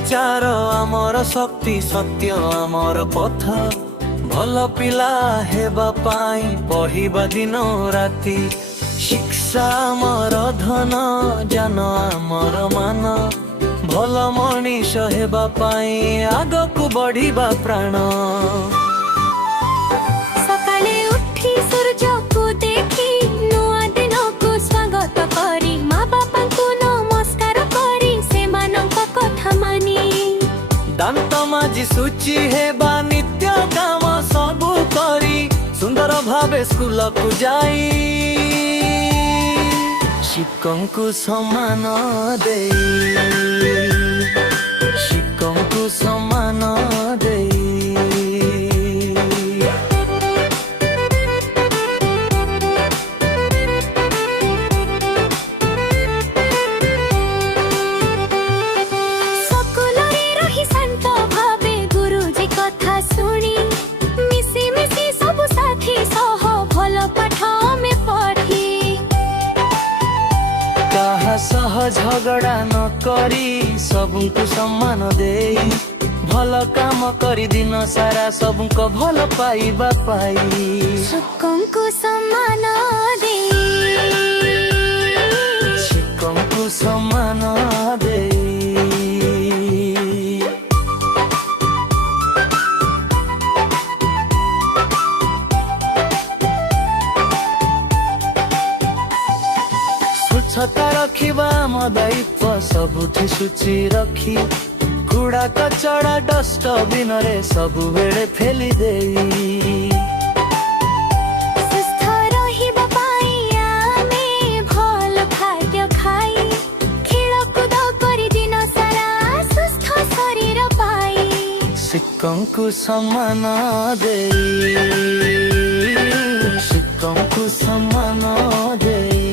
शिष्टाचार आमर शक्ति सत्य आमर पथ भल पिला हेबा पाई पढ़िबा दिन राति शिक्षा आमर धन जान आमर मान भल मनीष हेबा पाई आगकु बढ़िबा प्राण। सकाळे उठी सूर्य को देखी नुआ दिन को स्वागत करी माँ बापा को नमस्कार करी से मानक कथा मानी दांत माजी सूची हेबा नित्य काम सबु करी सुंदर भावे स्कूल को जाई शिक्षकଙ୍କୁ सम्मान देई शिक्षकଙ୍କୁ सम्मान देई स्कूलरे रही शांत भावे गुरुजी कथा सुनी मिसी मिसी सब साथी सह भल पाठ में पढ़ी कहा सह झगड़ा न करी सबको सम्मान देई भल काम करी दिन सारा सबको भल पाइबा पाई शिक्षकଙ୍କୁ सम्मान देई शिक्षकଙ୍କୁ सम्मान देई स्वच्छता रखिबा आम दायित्व सबुठी सूची रखी कूड़ा कचड़ा डस्टबिन रे सबु बेले फेली देई सुस्थ रहिबा पाई आमे भल खाद्य खाई खेलकुद करी दिन सारा सुस्थ शरीर पाई शिक्षकଙ୍କୁ सम्मान देई शिक्षकଙ୍କୁ सम्मान देई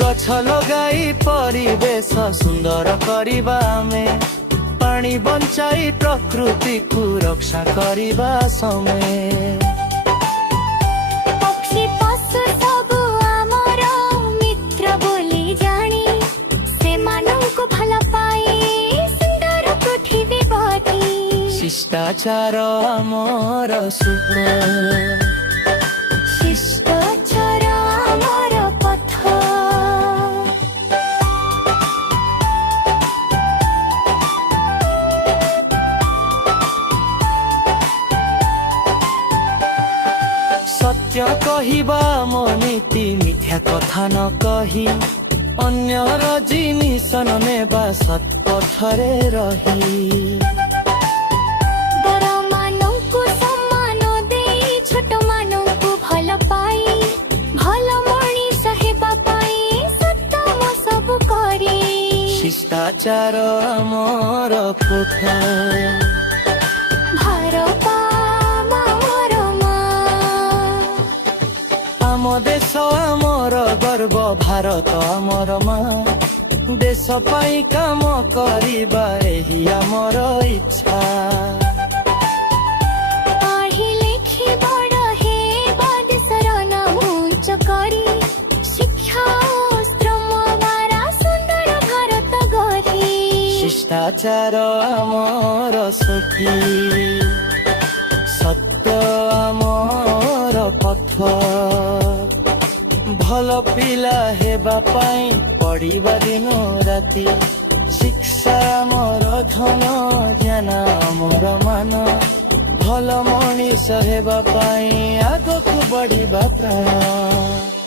गछ लगाई परिवेश सुंदर करिबा में पानी बंचाई प्रकृति को रक्षा करिबा समय पक्षी पशु सब आमर मित्र बोली जानी से मानक भल पाई सुंदर पृथ्वी बढी शिष्टाचार आमर सुख शिष्टाचार आमर पथ सत्य कहिबा मो नीति मिथ्या कथा न कही अन्यर जिनिस नेबा सत् पथरे रही बड़ मानकु सम्मान देई छोट मानकु भल पाई भल मनीष हेबा पाई सत्तम सब करी शिष्टाचार आमर पथ भारत आमर माँ आम देश आमर गर्व भारत आमर माँ देश पाई काम करिबा एही आमर इच्छा पढ़ी लिखी बड़ हेबा देशर नाम उच्च करी शिक्षा श्रम द्वारा सुंदर भारत गढ़ी शिष्टाचार आमर सखी सत्य आमर पथ भल पिला हेबा पाई पढ़िबा दिन राति शिक्षा आमर धन ज्ञान आमर मान भल मनीष हेबा पाई आगकु बढ़िबा प्राण।